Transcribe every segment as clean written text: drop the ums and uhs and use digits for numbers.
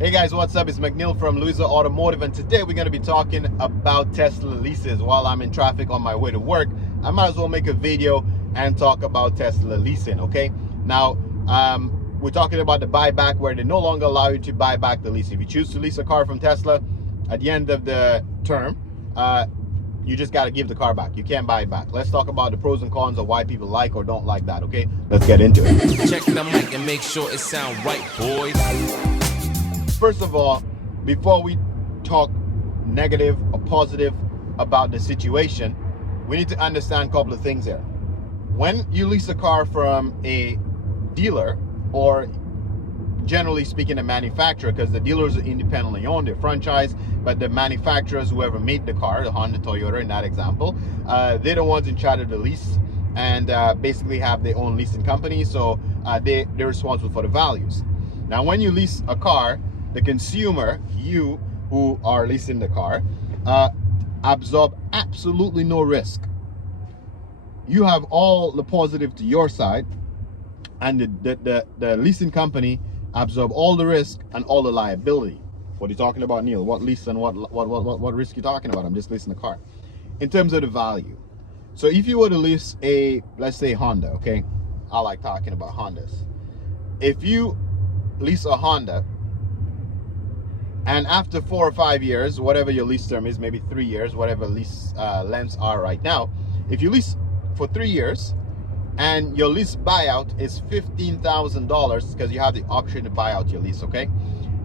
Hey guys, what's up? It's McNeil from Lease Automotive, and today we're going to be talking about Tesla leases. While I'm in traffic on my way to work, I might as well make a video and talk about Tesla leasing. Okay, now we're talking about the buyback, where they no longer allow you to buy back the lease. If you choose to lease a car from Tesla at the end of the term, you just got to give the car back. You can't buy it back. Let's talk about the pros and cons of why people like or don't like that. Okay, let's get into it. Check the mic and make sure it sound right, boys. First of all, before we talk negative or positive about the situation, we need to understand a couple of things here. When you lease a car from a dealer, or generally speaking a manufacturer, because the dealers are independently owned, they're franchised, but the manufacturers, whoever made the car, the Honda, Toyota in that example, they're the ones in charge of the lease and basically have their own leasing company, so they're responsible for the values. Now when you lease a car, the consumer, you who are leasing the car, absorb absolutely no risk. You have all the positive to your side, and the leasing company absorb all the risk and all the liability. What are you talking about, Neil? What lease and what risk you talking about? I'm just leasing the car. In terms of the value, so if you were to lease a, let's say, Honda, okay, I like talking about Hondas. If you lease a Honda, and after 4 or 5 years, whatever your lease term is, maybe 3 years, whatever lease lengths are right now, if you lease for 3 years and your lease buyout is $15,000, because you have the option to buy out your lease, okay?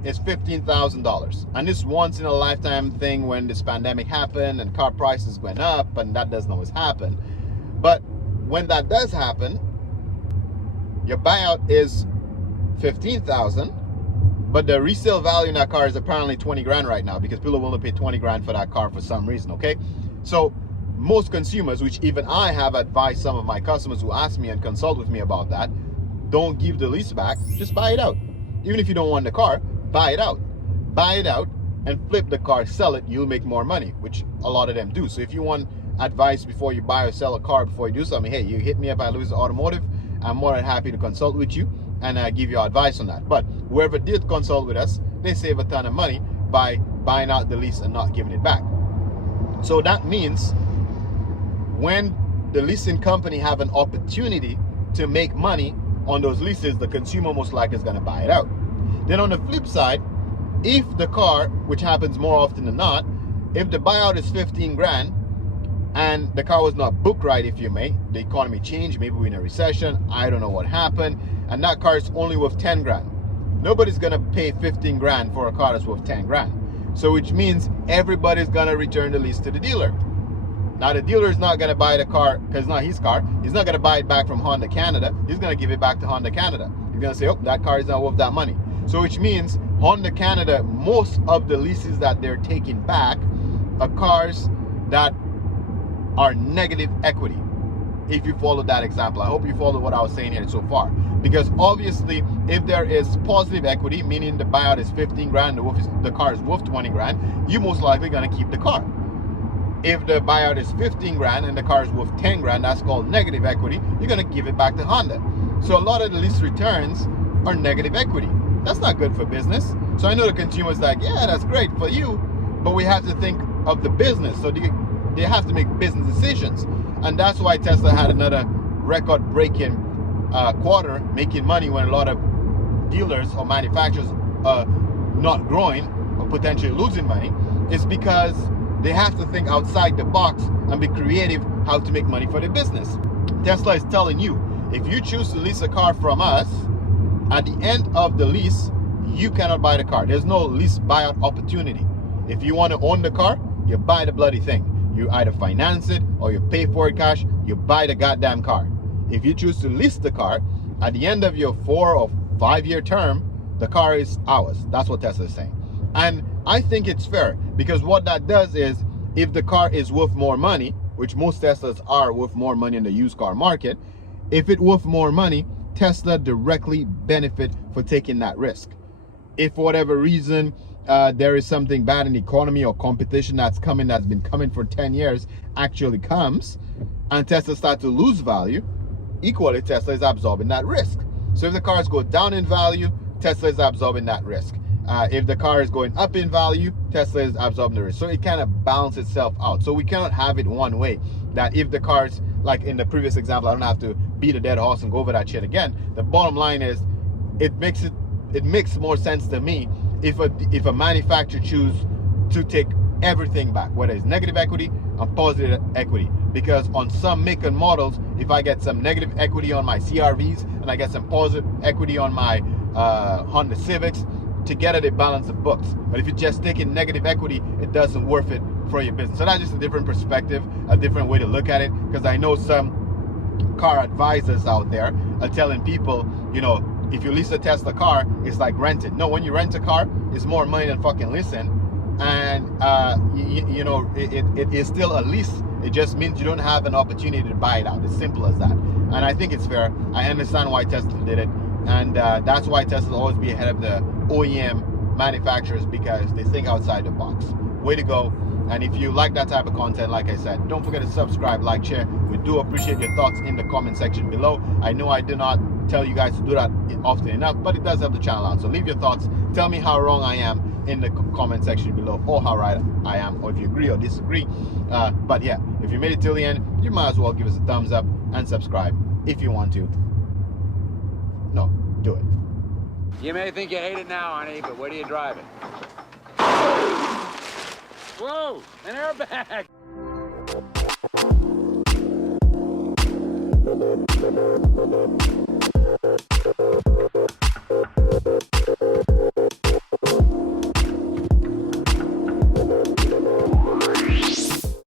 It's $15,000. And this once in a lifetime thing when this pandemic happened and car prices went up, and that doesn't always happen. But when that does happen, your buyout is $15,000. But the resale value in that car is apparently 20 grand right now, because people will only pay 20 grand for that car for some reason, okay? So most consumers, which even I have advised some of my customers who ask me and consult with me about that, don't give the lease back, just buy it out. Even if you don't want the car, buy it out. Buy it out and flip the car, sell it, you'll make more money, which a lot of them do. So if you want advice before you buy or sell a car, before you do something, hey, you hit me up at Lease Automotive. I'm more than happy to consult with you and give you advice on that. But whoever did consult with us, they save a ton of money by buying out the lease and not giving it back. So that means when the leasing company have an opportunity to make money on those leases, the consumer most likely is going to buy it out. Then on the flip side, if the car, which happens more often than not, if the buyout is 15 grand and the car was not booked right, if you may, the economy changed, maybe we're in a recession, I don't know what happened, and that car is only worth 10 grand. Nobody's gonna pay 15 grand for a car that's worth 10 grand. So which means everybody's gonna return the lease to the dealer. Now the dealer is not gonna buy the car, because it's not his car, he's not gonna buy it back from Honda Canada, he's gonna give it back to Honda Canada. He's gonna say, oh, that car is not worth that money. So which means Honda Canada, most of the leases that they're taking back are cars that are negative equity. If you follow that example, I hope you follow what I was saying here so far. Because obviously, if there is positive equity, meaning the buyout is 15 grand, the car is worth 20 grand, you're most likely gonna keep the car. If the buyout is 15 grand and the car is worth 10 grand, that's called negative equity, you're gonna give it back to Honda. So a lot of the lease returns are negative equity. That's not good for business. So I know the consumer's like, yeah, that's great for you, but we have to think of the business. So they have to make business decisions. And that's why Tesla had another record-breaking quarter, making money when a lot of dealers or manufacturers are not growing or potentially losing money. It's because they have to think outside the box and be creative how to make money for their business. Tesla is telling you, if you choose to lease a car from us, at the end of the lease, you cannot buy the car. There's no lease buyout opportunity. If you want to own the car, you buy the bloody thing. You either finance it or you pay for it cash, you buy the goddamn car. If you choose to lease the car, at the end of your 4 or 5 year term, the car is ours. That's what Tesla is saying. And I think it's fair, because what that does is, if the car is worth more money, which most Teslas are worth more money in the used car market, if it's worth more money, Tesla directly benefit for taking that risk. If for whatever reason there is something bad in the economy or competition that's been coming for 10 years actually comes, and Tesla start to lose value, equally Tesla is absorbing that risk. So if the cars go down in value, Tesla is absorbing that risk. If the car is going up in value, Tesla is absorbing the risk. So it kind of balances itself out. So we cannot have it one way, that if the car's like in the previous example, I don't have to beat a dead horse and go over that shit again. The bottom line is it makes more sense to me if a manufacturer choose to take everything back, whether it's negative equity and positive equity. Because on some make and models, if I get some negative equity on my CRVs and I get some positive equity on my Honda Civics, together they balance the books. But if you're just taking negative equity, it doesn't worth it for your business. So that's just a different perspective, a different way to look at it. Because I know some car advisors out there are telling people, you know, if you lease a Tesla car, it's like rented. No, when you rent a car, it's more money than fucking leasing. And you know, it is still a lease. It just means you don't have an opportunity to buy it out. It's simple as that. And I think it's fair. I understand why Tesla did it. And that's why Tesla will always be ahead of the OEM manufacturers, because they think outside the box. Way to go. And if you like that type of content, like I said, don't forget to subscribe, like, share. We do appreciate your thoughts in the comment section below. I know I do not tell you guys to do that often enough, but it does help the channel out. So leave your thoughts. Tell me how wrong I am in the comment section below, or how right I am, or if you agree or disagree. But yeah, if you made it till the end, you might as well give us a thumbs up and subscribe if you want to. No, do it. You may think you hate it now, honey, but what are you driving? Whoa, an airbag!